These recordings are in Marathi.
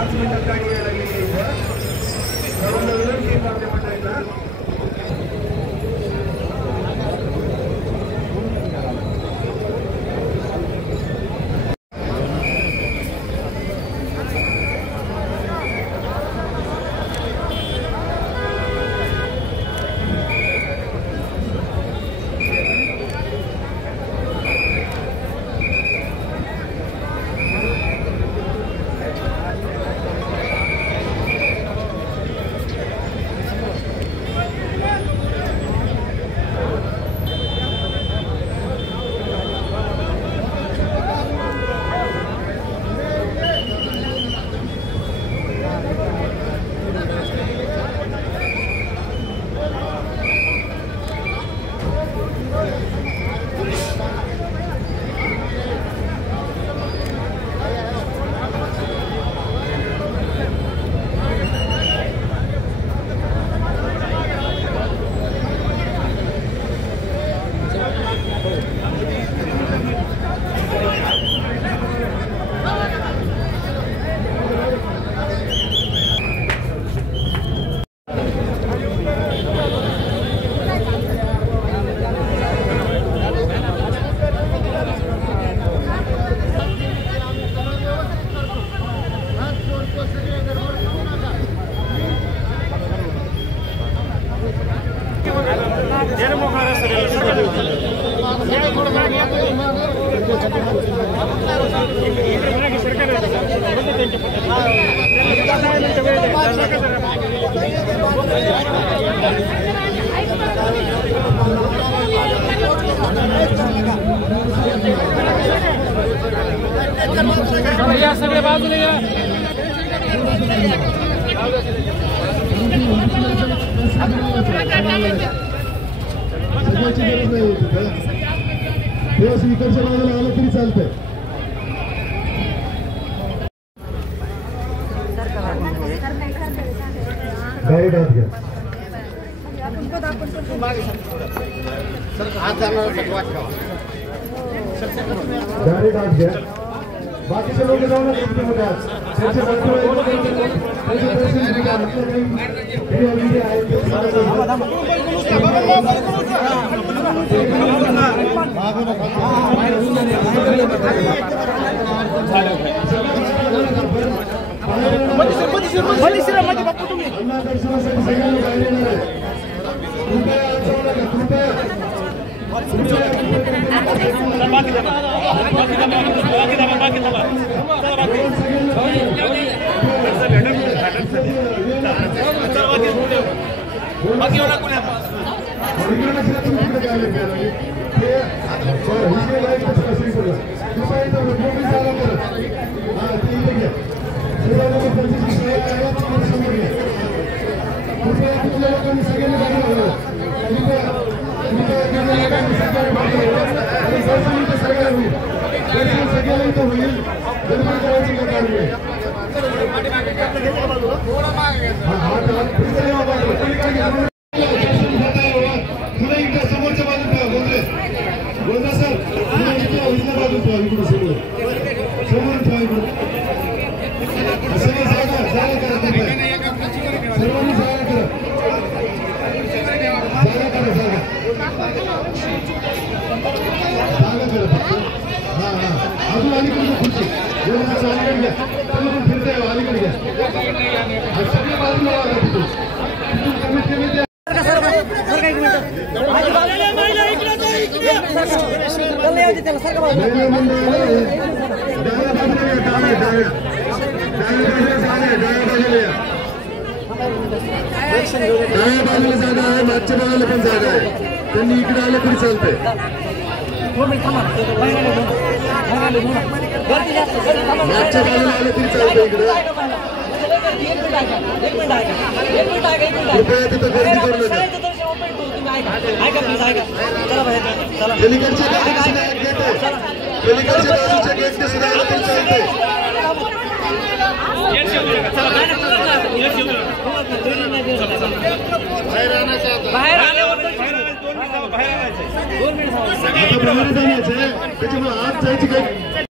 5 मिनिटात गाडी यायला गेली सर्वांना विनंती आहे मंडळींना या सगळे बाजूला या इकडच्या बाजूला आलं तरी चालतंय डायरेक्ट आत घ्या डायरेक्ट आत घ्या बाकीचे लोक जाऊ नका मध्ये आज त्यांचे मागच्या बाजूला पण जागा आहे त्यांनी इकडे आलं तरी चालतंय मागच्या बाजूला आलं तरी चालतंय इकडे कृपया तिथं गर्दी करू नका पलीकडच्या बाजूच्या गेटने सुद्धा आलं तरी चालतंय बाहेर जाण्याचं त्याच्यामुळे आत जायची काही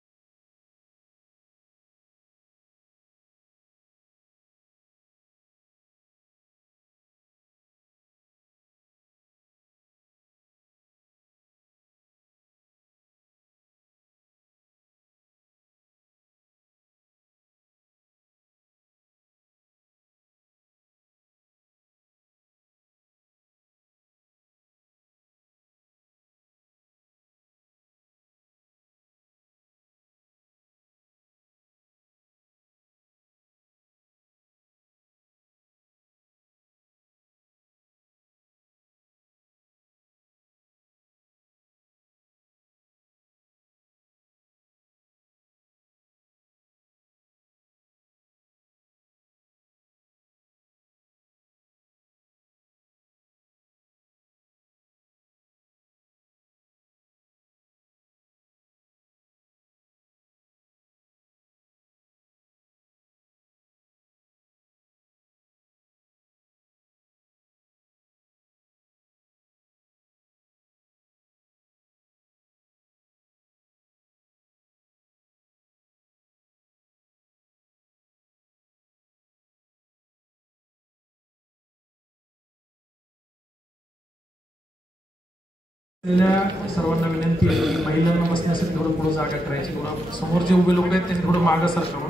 सर्वांना विनंती आहे की महिलांना बसण्यासाठी थोडं पुढे जागा करायची, थोडं समोर जे उभे लोक आहेत त्यांनी थोडं मागं सरकावं.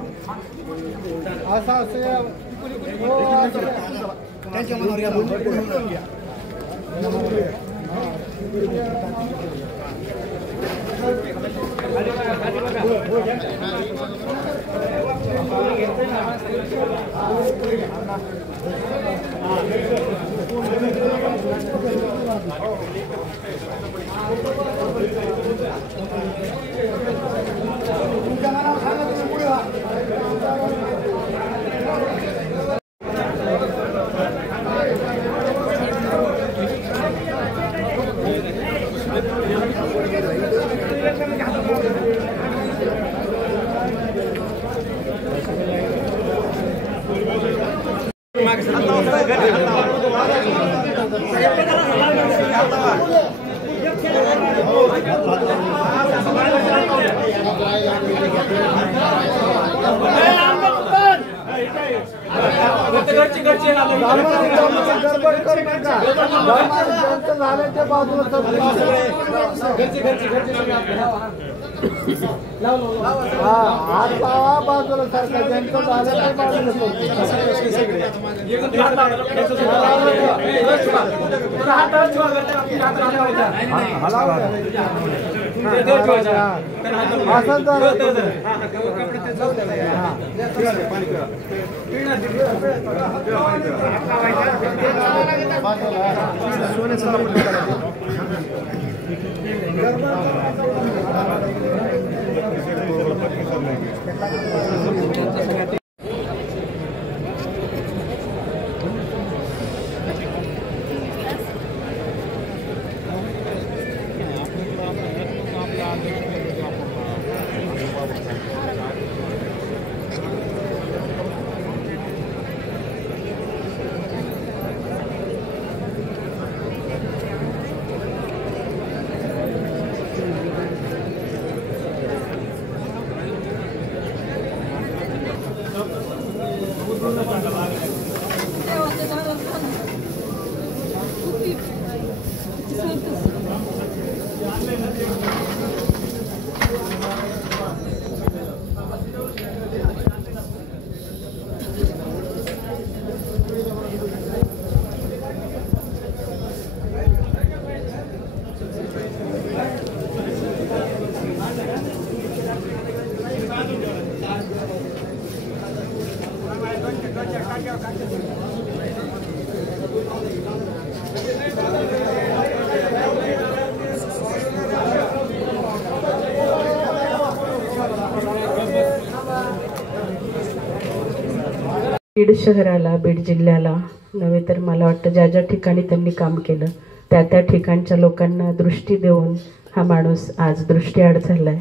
बीड शहराला, बीड जिल्ह्याला नव्हे तर मला वाटतं ज्या ज्या ठिकाणी त्यांनी काम केलं त्या त्या ठिकाणच्या लोकांना दृष्टी देऊन हा माणूस आज दृष्टीआड झाला आहे.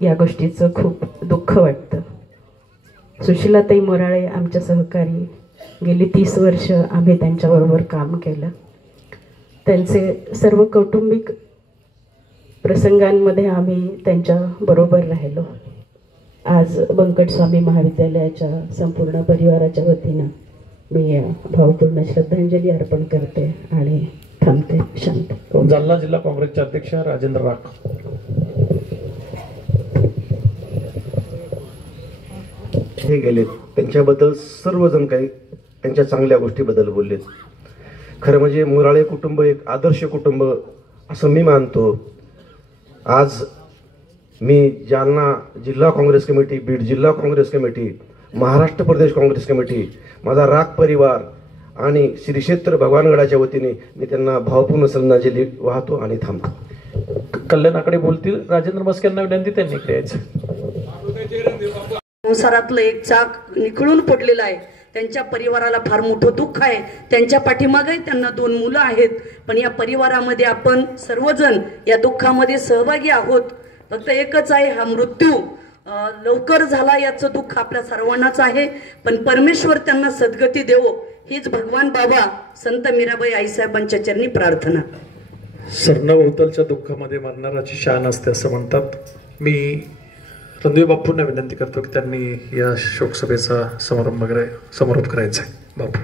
या गोष्टीचं खूप दुःख वाटतं. सुशीलाताई मोराळे आमच्या सहकारी, गेली 30 वर्ष आम्ही त्यांच्याबरोबर काम केलं. त्यांचे सर्व कौटुंबिक प्रसंगांमध्ये आम्ही त्यांच्याबरोबर राहिलो. आज बंकटस्वामी महाविद्यालयाच्या संपूर्ण परिवाराच्या वतीनं मी भावपूर्ण श्रद्धांजली अर्पण करते आणि थांबते. शांत. जालना जिल्हा काँग्रेसचे अध्यक्ष राजेंद्र राख. हे गेलेत, त्यांच्याबद्दल सर्वजण काही त्यांच्या चांगल्या गोष्टीबद्दल बोललेत. खरं म्हणजे मोराळे कुटुंब एक आदर्श कुटुंब असं मी मानतो. आज मी जालना जिल्हा काँग्रेस कमिटी, बीड जिल्हा काँग्रेस कमिटी, महाराष्ट्र प्रदेश काँग्रेस कमिटी, माझा राख परिवार आणि श्री क्षेत्र भगवानगडाच्या वतीने मी त्यांना भावपूर्ण श्रद्धांजली वाहतो आणि थांबतो. कल्याणाकडे बोलतील राजेंद्र मस्के यांना विनंती, त्यांनी इकडे यायचं. संसारातलं एक चाक निखळून पडलेलं आहे. त्यांच्या परिवाराला फार मोठं दुःख आहे. त्यांच्या पाठीमागे त्यांना 2 मुलं आहेत. पण या परिवारामध्ये आपण सर्वजण या दुःखामध्ये सहभागी आहोत. फक्त एकच आहे, हा मृत्यू लवकर झाला याचं दुःख आपल्या सर्वांनाच आहे. पण परमेश्वर त्यांना सद्गती देवो हीच भगवान बाबा संत मीराबाई आईसाहेबांच्या चरणी प्रार्थना. सरणाभोवतालच्या दुःखामध्ये मरणाराची शान असते असं म्हणतात. मी रणदेव बापूंना विनंती करतो की त्यांनी या शोकसभेचा समारोप करायचा आहे. बापू.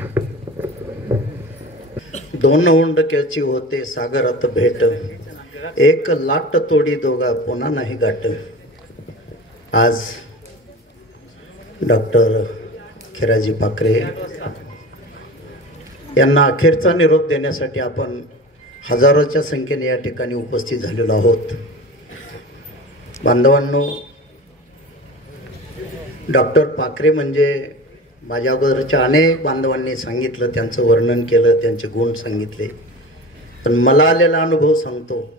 2 उंडक्याची होते सागरात भेट, एक लाट तोडी दोघा पुन्हा नाही गाठ. आज डॉक्टर खिराजी पाखरे यांना अखेरचा निरोप देण्यासाठी आपण हजारोच्या संख्येने या ठिकाणी उपस्थित झालेलो आहोत. बांधवांनो, डॉक्टर पाखरे म्हणजे माझ्या अगोदरच्या अनेक बांधवांनी सांगितलं, त्यांचं वर्णन केलं, त्यांचे गुण सांगितले. पण मला आलेला अनुभव सांगतो.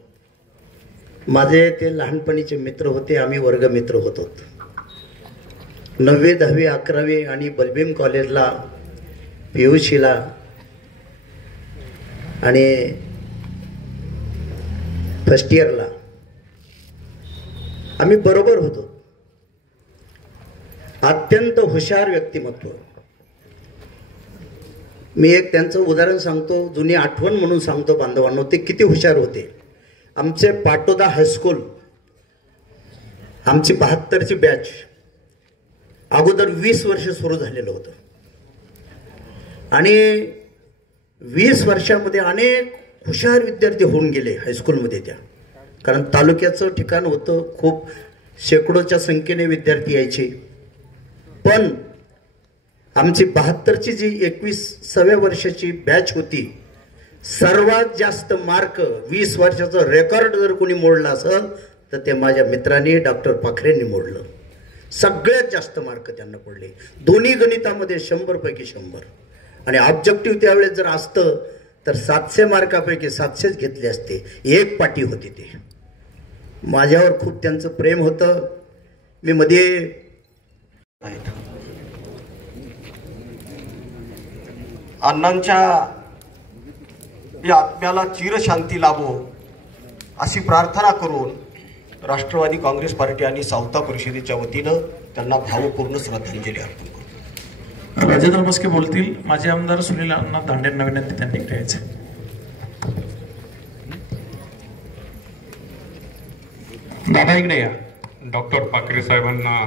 माझे ते लहानपणीचे मित्र होते, आम्ही वर्गमित्र होतो. 9वी 10वी 11वी आणि बलबीम कॉलेजला PUCला आणि फर्स्ट इयरला आम्ही बरोबर होतो. अत्यंत हुशार व्यक्तिमत्व. मी एक त्यांचं उदाहरण सांगतो, जुनी आठवण म्हणून सांगतो बांधवांनो. ते किती हुशार होते. आमचे पाटोदा हायस्कूल, आमची 72ची बॅच अगोदर 20 वर्ष सुरू झालेलं होतं आणि 20 वर्षामध्ये अनेक हुशार विद्यार्थी होऊन गेले हायस्कूलमध्ये त्या. कारण तालुक्याचं ठिकाण होतं, खूप शेकडोच्या संख्येने विद्यार्थी यायचे. पण आमची 72ची जी 21व्या वर्षाची बॅच होती, सर्वात जास्त मार्क 20 वर्षाचं रेकॉर्ड जर कोणी मोडलं असेल तर ते माझ्या मित्रांनी डॉक्टर पाखरेंनी मोडलं. सगळ्यात जास्त मार्क त्यांना पडले. दोन्ही गणितामध्ये 100 पैकी 100 आणि ऑब्जेक्टिव्ह त्यावेळेस जर असतं तर 700 मार्कापैकी 700च घेतले असते. एक पाटी होती. ते माझ्यावर खूप त्यांचं प्रेम होतं. मी मध्ये अण्णांच्या या आत्म्याला चिरशांती लाभो अशी प्रार्थना करून राष्ट्रवादी काँग्रेस पार्टी आणि सावता परिषदेच्या वतीनं त्यांना भावपूर्ण श्रद्धांजली अर्पण करतो. राजेंद्र मस्के बोलतील. माझे आमदार सुनील अण्णा दांडेंना विनंती त्यांनी करायचे. दादा इकडे या. डॉक्टर पाखरे साहेबांना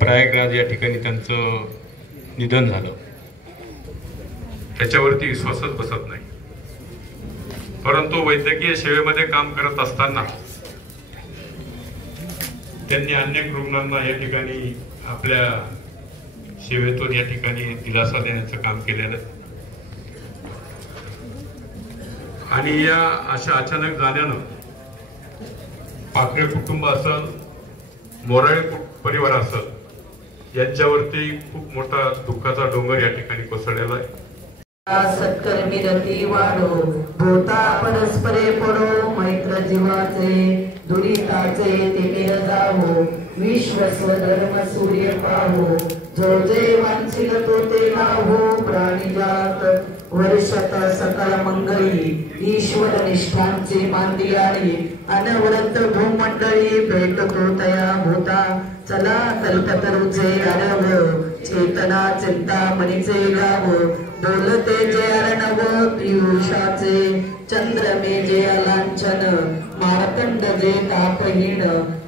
प्रयागराज या ठिकाणी त्यांचं निधन झालं. त्याच्यावरती विश्वासच बसत नाही. परंतु वैद्यकीय सेवेमध्ये काम करत असताना त्यांनी अनेक रुग्णांना या ठिकाणी आपल्या सेवेतून या ठिकाणी दिलासा देण्याचं काम केलेलं आणि या अशा अचानक जाण्यानं पाखरे कुटुंब असेल, मोराळे परिवार असेल, यांच्यावरती खूप मोठा दुःखाचा डोंगर या ठिकाणी कोसळलेला आहे. सत्कर्मी रती वाढो, भोता परस्परे पडो, मैत्र जीवाचे दुरिताचे तिमिर जावो, विश्वस्व धर्म सूर्य पाहो, जो जे वांछिल तो ते लाभो, प्राणिजात वर्षत सकल मंगळी, ईश्वर निष्ठांची मांदियाळी, अनवरत भूमंडळी भेटतो तया भूता, चला कल्पतरुचे अरव, चेतना चिंतामणीचे गाव, बोलते जे अर्णव पियुषाचे, चंद्रमे जे अलांछन, मार्तंड जे तापहीन,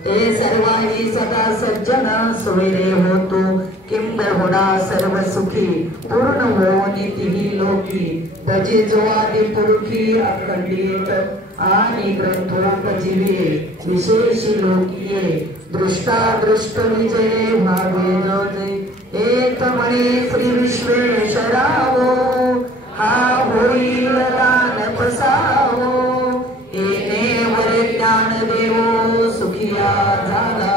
ते सर्वाही सदा सज्जन, सोयरे होतो किंबहुना सर्व सुखी, पूर्ण हो नितीही लोकी, भजे जो आदि पुरुषी अखंडित आणि ग्रंथोपजीवे, विशेषी लोकीये, दृष्टा दृष्ट विजय भावे जोजे, एक म्हणे श्री विश्वेश्वरावो, हा होईल दान पसावो, येणे वर ज्ञान देवो सुखिया झाला,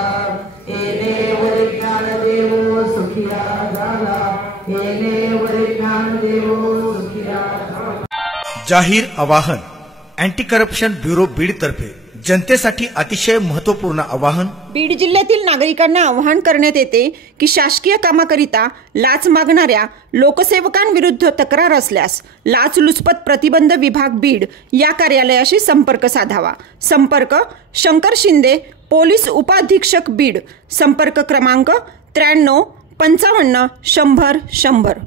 येणे वर ज्ञान देवो सुखिया झाला, येणे वर ज्ञान देवो सुखिया झाला. जाहीर आवाहन. अँटी करप्शन ब्युरो बीड तर्फे जनतेसाठी अतिशय महत्त्वपूर्ण आवाहन. बीड जिल्ह्यातील नागरिकांना आवाहन करण्यात येते की शासकीय कामाकरिता लाच मागणाऱ्या लोकसेवकांविरुद्ध तक्रार असल्यास लाचलुचपत प्रतिबंध विभाग बीड या कार्यालयाशी संपर्क साधावा. संपर्क शंकर शिंदे, पोलीस उपाधीक्षक बीड. संपर्क क्रमांक 93 55 100 100.